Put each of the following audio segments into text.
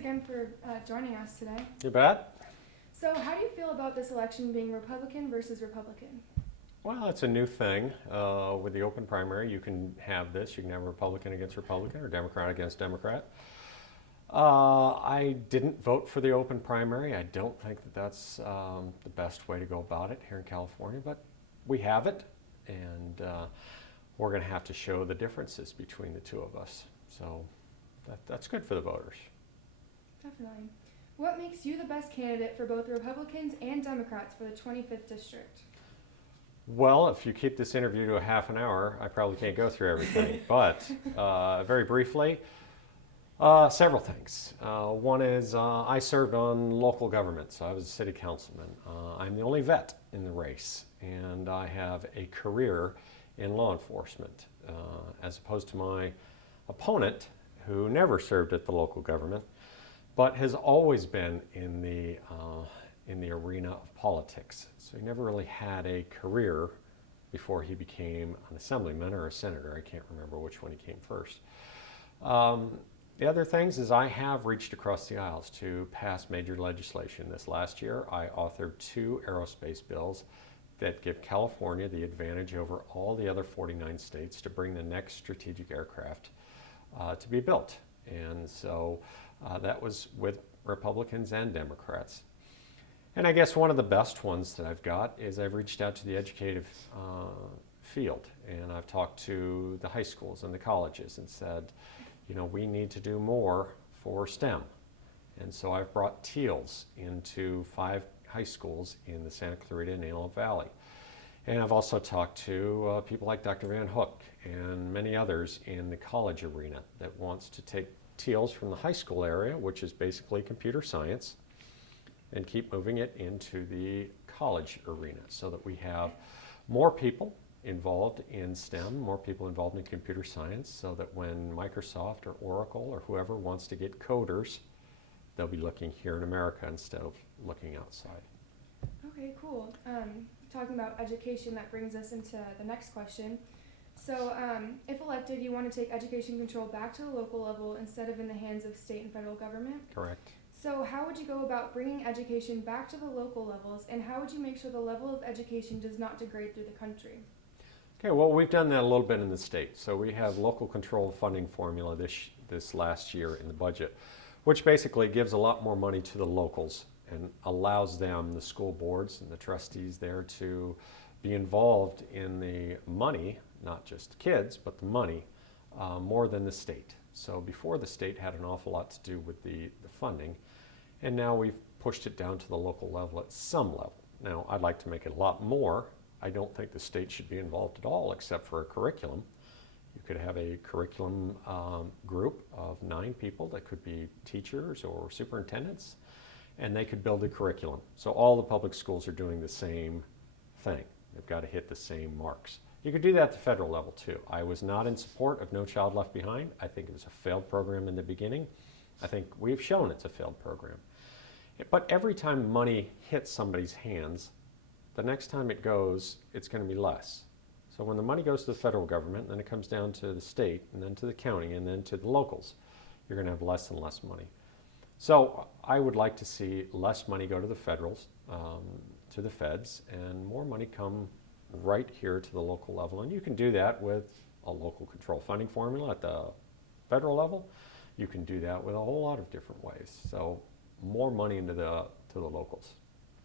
again for joining us today. You bet. So how do you feel about this election being Republican versus Republican? Well, it's a new thing. With the open primary, you can have this. You can have Republican against Republican or Democrat against Democrat. I didn't vote for the open primary. I don't think that that's the best way to go about it here in California, but we have it, and we're going to have to show the differences between the two of us. So that's good for the voters. Definitely. What makes you the best candidate for both Republicans and Democrats for the 25th District? Well, if you keep this interview to a half an hour, I probably can't go through everything. But very briefly, several things. One is I served on local government, so I was a city councilman. I'm the only vet in the race, and I have a career in law enforcement, as opposed to my opponent, who never served at the local government, but has always been in the arena of politics. So he never really had a career before he became an assemblyman or a senator. I can't remember which one he came first. The other things is I have reached across the aisles to pass major legislation. This last year, I authored 2 aerospace bills that give California the advantage over all the other 49 states to bring the next strategic aircraft to be built. And so that was with Republicans and Democrats. And I guess one of the best ones that I've got is I've reached out to the educative field, and I've talked to the high schools and the colleges and said, you know, we need to do more for STEM. And so I've brought TEALs into 5 high schools in the Santa Clarita and Antelope Valley. And I've also talked to people like Dr. Van Hook and many others in the college arena that wants to take TEALs from the high school area, which is basically computer science, and keep moving it into the college arena so that we have more people involved in STEM, more people involved in computer science, so that when Microsoft or Oracle or whoever wants to get coders, they'll be looking here in America instead of looking outside. Okay, cool. Talking about education, that brings us into the next question. So if elected, you want to take education control back to the local level instead of in the hands of state and federal government? Correct. So how would you go about bringing education back to the local levels, and how would you make sure the level of education does not degrade through the country? Okay, well, we've done that a little bit in the state. So we have local control funding formula this last year in the budget, which basically gives a lot more money to the locals and allows them, the school boards and the trustees there, to be involved in the money, not just kids, but the money, more than the state. So before, the state had an awful lot to do with the funding, and now we've pushed it down to the local level at some level. Now, I'd like to make it a lot more. I don't think the state should be involved at all except for a curriculum. You could have a curriculum group of 9 people that could be teachers or superintendents, and they could build a curriculum. So all the public schools are doing the same thing. They've got to hit the same marks. You could do that at the federal level too. I was not in support of No Child Left Behind. I think it was a failed program in the beginning. I think we've shown it's a failed program. But every time money hits somebody's hands, the next time it goes, it's going to be less. So when the money goes to the federal government, then it comes down to the state, and then to the county, and then to the locals, you're going to have less and less money. So I would like to see less money go to the federals, to the feds, and more money come right here to the local level. And you can do that with a local control funding formula at the federal level. You can do that with a whole lot of different ways. So more money into to the locals.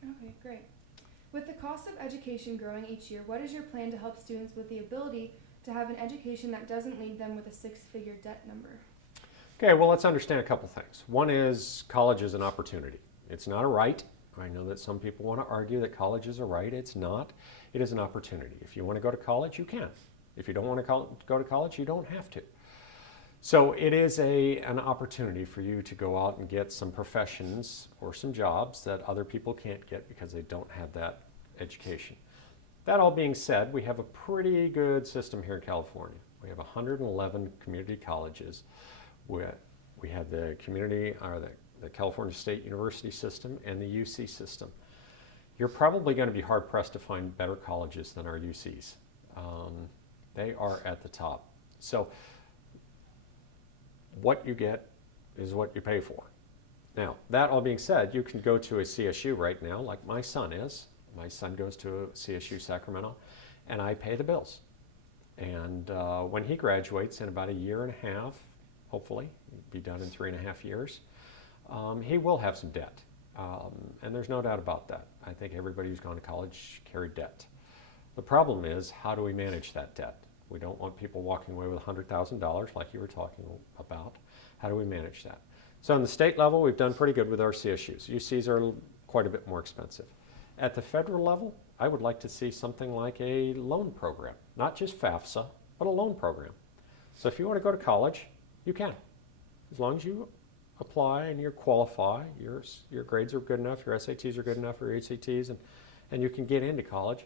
Okay, great. With the cost of education growing each year, what is your plan to help students with the ability to have an education that doesn't leave them with a 6-figure debt number? Okay, well, let's understand a couple things. One is college is an opportunity. It's not a right. I know that some people want to argue that college is a right. It's not. It is an opportunity. If you want to go to college, you can. If you don't want to go to college, you don't have to. So it is an opportunity for you to go out and get some professions or some jobs that other people can't get because they don't have that education. That all being said, we have a pretty good system here in California. We have 111 community colleges. We have the the California State University system and the UC system. You're probably going to be hard pressed to find better colleges than our UCs. They are at the top. So what you get is what you pay for. Now, that all being said, you can go to a CSU right now, like my son is. My son goes to a CSU Sacramento, and I pay the bills. And when he graduates in about a year and a half, hopefully, he'll be done in 3.5 years, he will have some debt. And there's no doubt about that. I think everybody who's gone to college carried debt. The problem is, how do we manage that debt? We don't want people walking away with $100,000 like you were talking about. How do we manage that? So on the state level, we've done pretty good with our CSUs. UCs are quite a bit more expensive. At the federal level, I would like to see something like a loan program, not just FAFSA, but a loan program. So if you want to go to college, you can. As long as you apply and you qualify, your grades are good enough, your SATs are good enough, your ACTs, and you can get into college,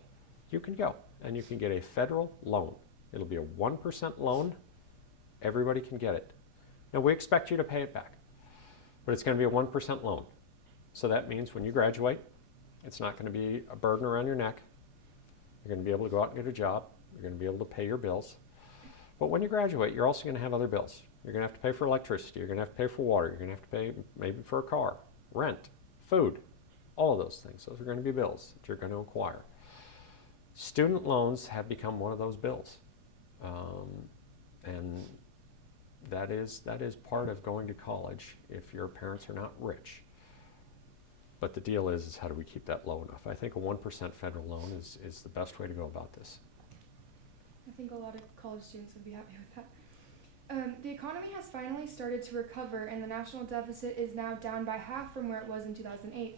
you can go. And you can get a federal loan. It'll be a 1% loan. Everybody can get it. Now, we expect you to pay it back, but it's going to be a 1% loan. So that means when you graduate, it's not going to be a burden around your neck. You're going to be able to go out and get a job. You're going to be able to pay your bills. But when you graduate, you're also going to have other bills. You're going to have to pay for electricity. You're going to have to pay for water. You're going to have to pay maybe for a car, rent, food, all of those things. Those are going to be bills that you're going to acquire. Student loans have become one of those bills. And that is part of going to college if your parents are not rich. But the deal is how do we keep that low enough? I think a 1% federal loan is the best way to go about this. I think a lot of college students would be happy with that. The economy has finally started to recover, and the national deficit is now down by half from where it was in 2008.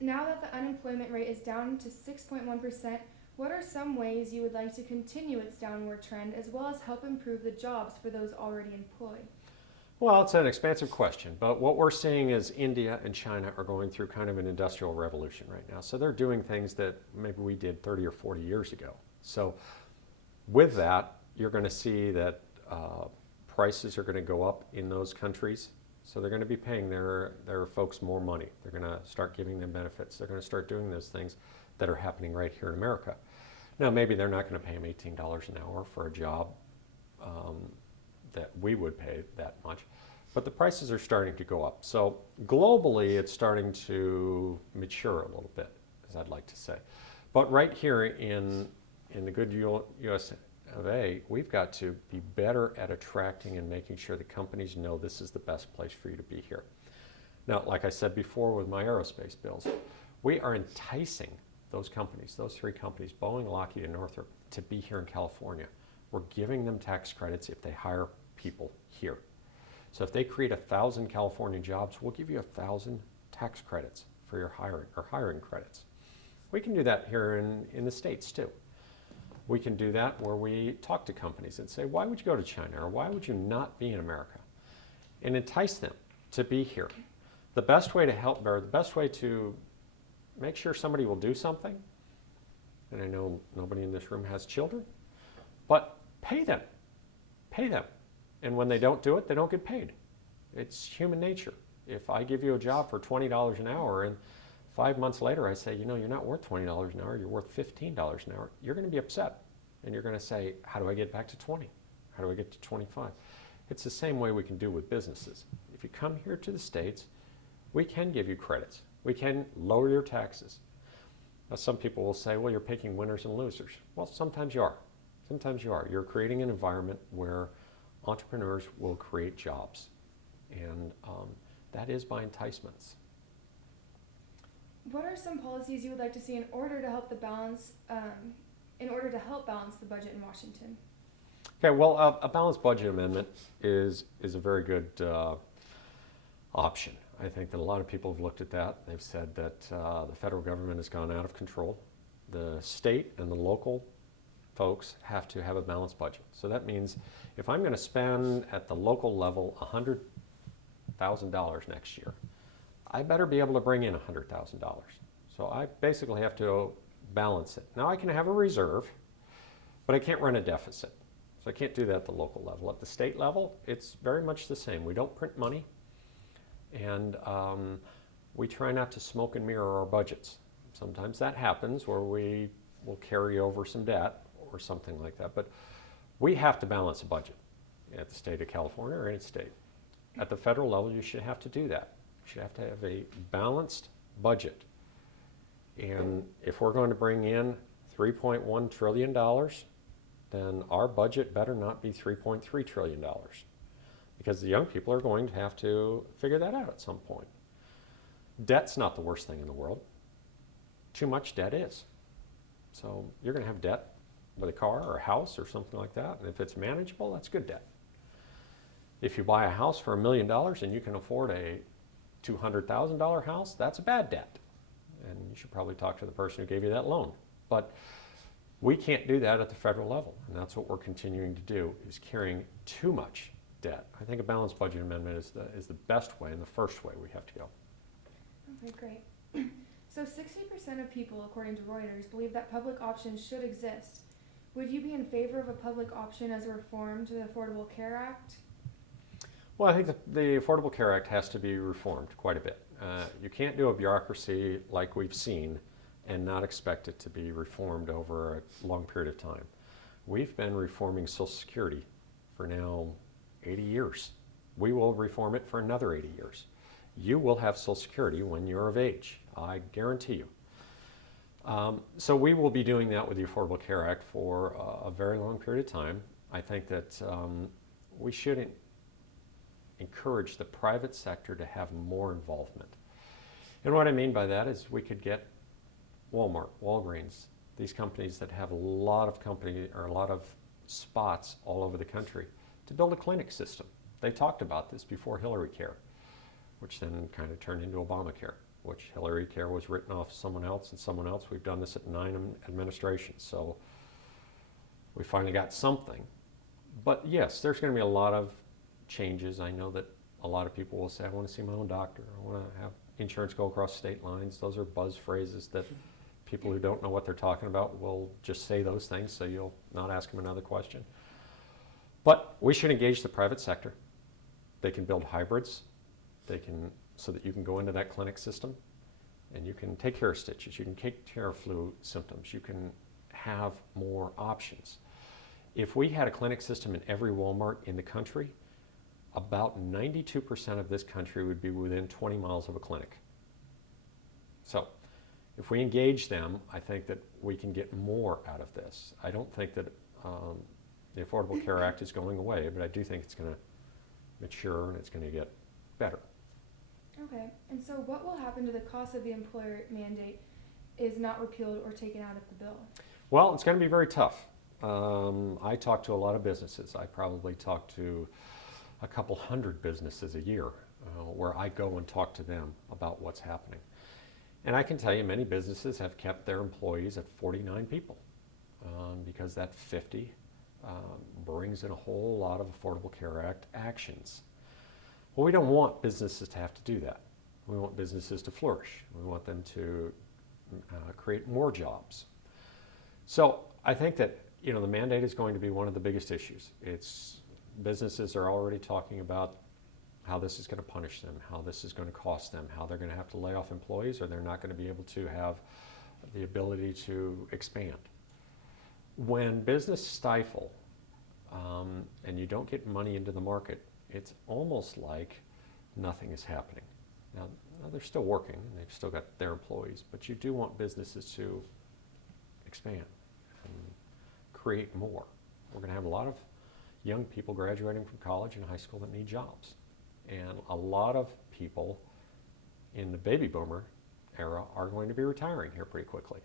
Now that the unemployment rate is down to 6.1%, what are some ways you would like to continue its downward trend, as well as help improve the jobs for those already employed? Well, it's an expansive question, but what we're seeing is India and China are going through kind of an industrial revolution right now. So they're doing things that maybe we did 30 or 40 years ago. So with that, you're going to see that prices are going to go up in those countries. So they're going to be paying their folks more money. They're going to start giving them benefits. They're going to start doing those things that are happening right here in America. Now, maybe they're not going to pay them $18 an hour for a job that we would pay that much, but the prices are starting to go up. So globally, it's starting to mature a little bit, as I'd like to say. But right here in the good US of A, we've got to be better at attracting and making sure the companies know this is the best place for you to be here. Now, like I said before with my aerospace bills, we are enticing those companies, those three companies, Boeing, Lockheed, and Northrop, to be here in California. We're giving them tax credits if they hire people here. So if they create 1,000 California jobs, we'll give you 1,000 tax credits for your hiring, or hiring credits. We can do that here in the States too. We can do that where we talk to companies and say, why would you go to China, or why would you not be in America? And entice them to be here. The best way to help, or the best way to make sure somebody will do something, and I know nobody in this room has children, but pay them. Pay them. And when they don't do it, they don't get paid. It's human nature. If I give you a job for $20 an hour and 5 months later I say, you know, you're not worth $20 an hour, you're worth $15 an hour, you're going to be upset. And you're going to say, how do I get back to 20? How do I get to 25? It's the same way we can do with businesses. If you come here to the States, we can give you credits. We can lower your taxes. Now, some people will say, well, you're picking winners and losers. Well, sometimes you are. Sometimes you are. You're creating an environment where entrepreneurs will create jobs. And that is by enticements. What are some policies you would like to see in order to help balance the budget in Washington? Okay, well, a balanced budget amendment is a very good option. I think that a lot of people have looked at that. They've said that the federal government has gone out of control. The state and the local folks have to have a balanced budget. So that means if I'm going to spend at the local level $100,000 next year, I better be able to bring in $100,000. So I basically have to balance it. Now I can have a reserve, but I can't run a deficit. So I can't do that at the local level. At the state level, it's very much the same. We don't print money, and we try not to smoke and mirror our budgets. Sometimes that happens where we will carry over some debt or something like that, but we have to balance a budget at the state of California or any state. At the federal level, you should have to do that. We should have to have a balanced budget. And if we're going to bring in $3.1 trillion, then our budget better not be $3.3 trillion, because the young people are going to have to figure that out at some point. Debt's not the worst thing in the world. Too much debt is. So you're going to have debt with a car or a house or something like that, and if it's manageable, that's good debt. If you buy a house for $1 million and you can afford a $200,000 house, that's a bad debt. And you should probably talk to the person who gave you that loan. But we can't do that at the federal level, and that's what we're continuing to do, is carrying too much debt. I think a balanced budget amendment is the best way and the first way we have to go. Okay, great. So 60% of people, according to Reuters, believe that public options should exist. Would you be in favor of a public option as a reform to the Affordable Care Act? Well, I think the Affordable Care Act has to be reformed quite a bit. You can't do a bureaucracy like we've seen and not expect it to be reformed over a long period of time. We've been reforming Social Security for now 80 years. We will reform it for another 80 years. You will have Social Security when you're of age, I guarantee you. So we will be doing that with the Affordable Care Act for a very long period of time. I think that we shouldn't encourage the private sector to have more involvement. And what I mean by that is we could get Walmart, Walgreens, these companies that have a lot of spots all over the country to build a clinic system. They talked about this before Hillary Care, which then kind of turned into Obamacare, which Hillary Care was written off someone else and someone else. We've done this at 9 administrations, so we finally got something. But yes, there's going to be a lot of changes. I know that a lot of people will say, I want to see my own doctor. I want to have insurance go across state lines. Those are buzz phrases that people who don't know what they're talking about will just say those things, so you'll not ask them another question. But we should engage the private sector. They can build hybrids. So that you can go into that clinic system and you can take care of stitches, you can take care of flu symptoms, you can have more options. If we had a clinic system in every Walmart in the country, about 92% of this country would be within 20 miles of a clinic. So if we engage them, I think that we can get more out of this. I don't think that the Affordable Care Act is going away, but I do think it's going to mature and it's going to get better. Okay, and so what will happen to the cost of the employer mandate is not repealed or taken out of the bill? Well, it's going to be very tough. I talk to a lot of businesses. I probably talk to a couple hundred businesses a year where I go and talk to them about what's happening. And I can tell you many businesses have kept their employees at 49 people because that 50 brings in a whole lot of Affordable Care Act actions. Well, we don't want businesses to have to do that. We want businesses to flourish. We want them to create more jobs. So I think that the mandate is going to be one of the biggest issues. Businesses are already talking about how this is going to punish them, how this is going to cost them, how they're going to have to lay off employees, or they're not going to be able to have the ability to expand. When business stifle and you don't get money into the market, it's almost like nothing is happening. Now they're still working, and they've still got their employees, but you do want businesses to expand and create more. We're going to have a lot of young people graduating from college and high school that need jobs. And a lot of people in the baby boomer era are going to be retiring here pretty quickly.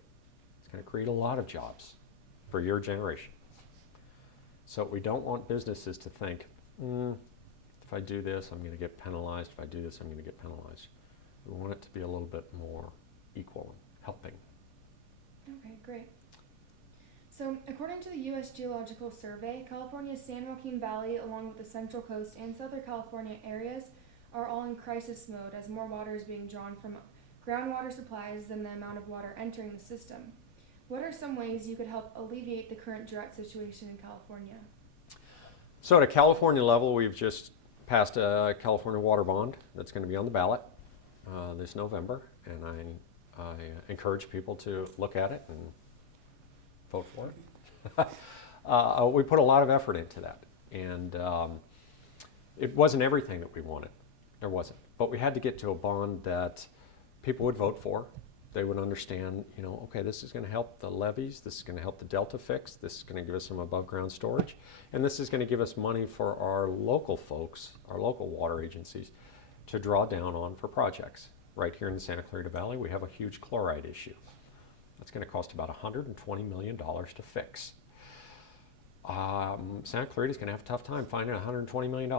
It's going to create a lot of jobs for your generation. So we don't want businesses to think, if I do this, I'm going to get penalized. If I do this, I'm going to get penalized. We want it to be a little bit more equal and helping. Okay, great. So according to the U.S. Geological Survey, California's San Joaquin Valley, along with the Central Coast and Southern California areas, are all in crisis mode as more water is being drawn from groundwater supplies than the amount of water entering the system. What are some ways you could help alleviate the current drought situation in California? So at a California level, we've just passed a California water bond that's going to be on the ballot this November, and I encourage people to look at it and vote for it. We put a lot of effort into that, and it wasn't everything that we wanted. There wasn't. but we had to get to a bond that people would vote for. They would understand, okay, this is going to help the levees, this is going to help the delta fix, this is going to give us some above ground storage, and this is going to give us money for our local folks, our local water agencies, to draw down on for projects. Right here in the Santa Clarita Valley, we have a huge chloride issue. That's going to cost about $120 million to fix. Santa Clarita is going to have a tough time finding $120 million.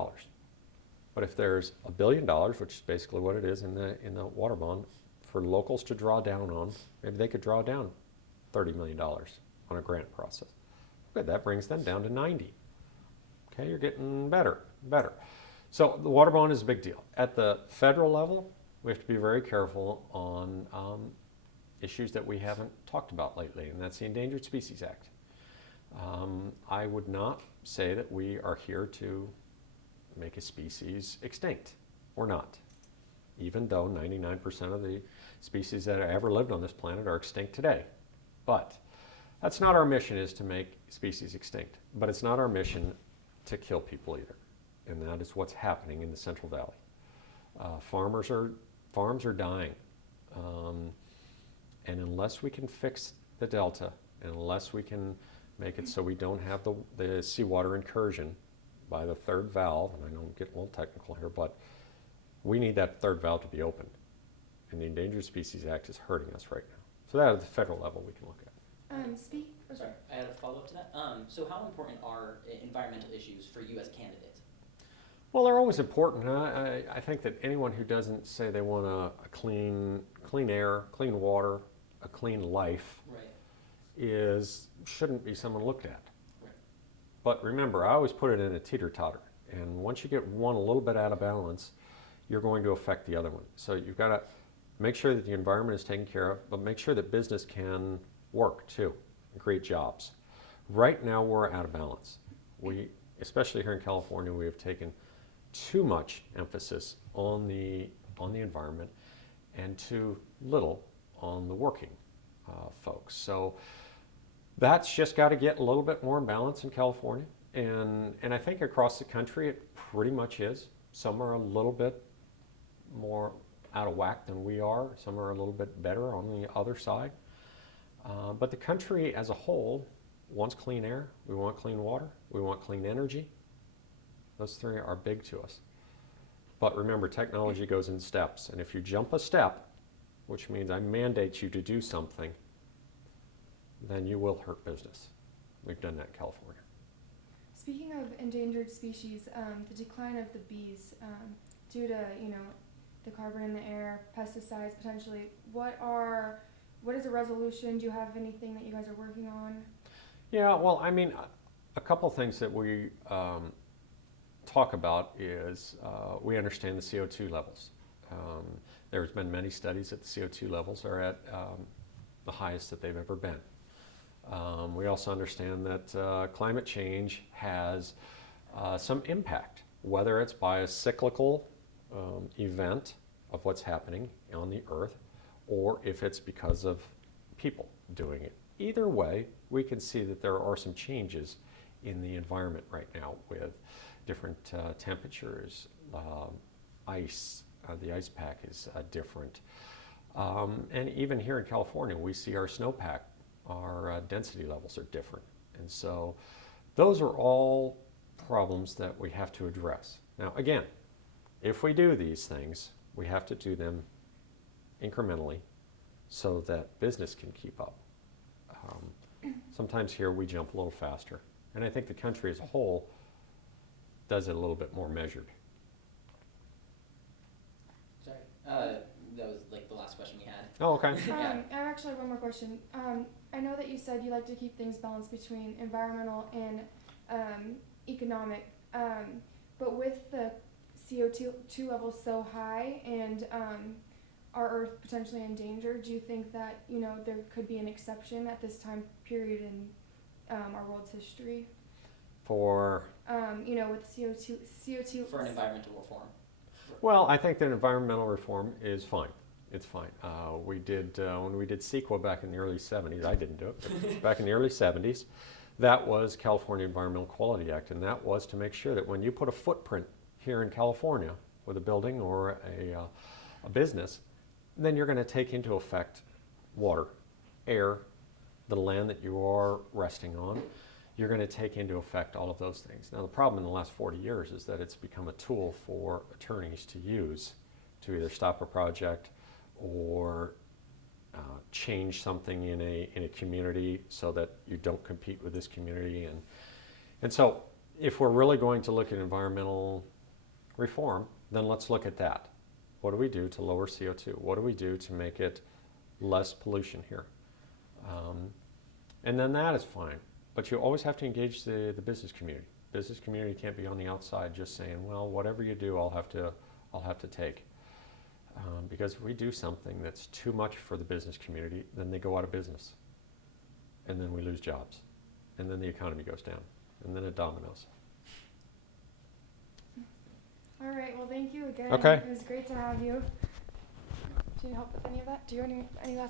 But if there's $1 billion, which is basically what it is in the water bond, for locals to draw down on, maybe they could draw down $30 million on a grant process. Okay, that brings them down to 90. Okay, you're getting better. So the water bond is a big deal. At the federal level, we have to be very careful on issues that we haven't talked about lately, and that's the Endangered Species Act. I would not say that we are here to make a species extinct. We're not. Even though 99% of the species that have ever lived on this planet are extinct today. But that's not our mission, is to make species extinct. But it's not our mission to kill people either. And that is what's happening in the Central Valley. Farms are dying. And unless we can fix the delta, and unless we can make it so we don't have the seawater incursion by the third valve, and I know I'm getting a little technical here, but we need that third valve to be opened. And the Endangered Species Act is hurting us right now. So that at the federal level we can look at. Sorry, I had a follow-up to that. So how important are environmental issues for you as a candidate? Well, they're always important. I think that anyone who doesn't say they want a clean air, clean water, a clean life, right, shouldn't be someone looked at. Right. But remember, I always put it in a teeter-totter. And once you get one a little bit out of balance, you're going to affect the other one. So you've got to make sure that the environment is taken care of, but make sure that business can work too and create jobs. Right now we're out of balance. Especially here in California, we have taken too much emphasis on the environment and too little on the working folks. So that's just got to get a little bit more in balance in California. And I think across the country it pretty much is. Some are a little bit more out of whack than we are. Some are a little bit better on the other side. But the country as a whole wants clean air. We want clean water. We want clean energy. Those three are big to us. But remember, technology goes in steps. And if you jump a step, which means I mandate you to do something, then you will hurt business. We've done that in California. Speaking of endangered species, the decline of the bees due to the carbon in the air, pesticides potentially. What is a resolution? Do you have anything that you guys are working on? Yeah, well, I mean, a couple things that we talk about is we understand the CO2 levels. There's been many studies that the CO2 levels are at the highest that they've ever been. We also understand that climate change has some impact, whether it's by a cyclical event of what's happening on the earth, or if it's because of people doing it. Either way, we can see that there are some changes in the environment right now with different temperatures, ice, the ice pack is different. And even here in California, we see our snowpack, our density levels are different. And so those are all problems that we have to address. Now, again, if we do these things, we have to do them incrementally so that business can keep up. Sometimes here we jump a little faster. And I think the country as a whole does it a little bit more measured. Sorry, that was like the last question we had. Oh, okay. Yeah. I actually have one more question. I know that you said you like to keep things balanced between environmental and economic, but with the CO2 levels so high and our Earth potentially in danger, do you think that there could be an exception at this time period in our world's history? For? With CO2. For an environmental reform. Well, I think that environmental reform is fine. It's fine. We did, when we did CEQA back in the early 70s, I didn't do it, but back in the early 70s, that was California Environmental Quality Act, and that was to make sure that when you put a footprint here in California with a building or a business, then you're going to take into effect water, air, the land that you are resting on. You're going to take into effect all of those things. Now, the problem in the last 40 years is that it's become a tool for attorneys to use to either stop a project or change something in a community so that you don't compete with this community. And so if we're really going to look at environmental reform, then let's look at that. What do we do to lower CO2? What do we do to make it less pollution here? And then that is fine. But you always have to engage the business community. Business community can't be on the outside just saying, well, whatever you do, I'll have to take. Because if we do something that's too much for the business community, then they go out of business. And then we lose jobs. And then the economy goes down. And then it dominoes. All right, well, thank you again. Okay. It was great to have you. Do you help with any of that? Do you have any last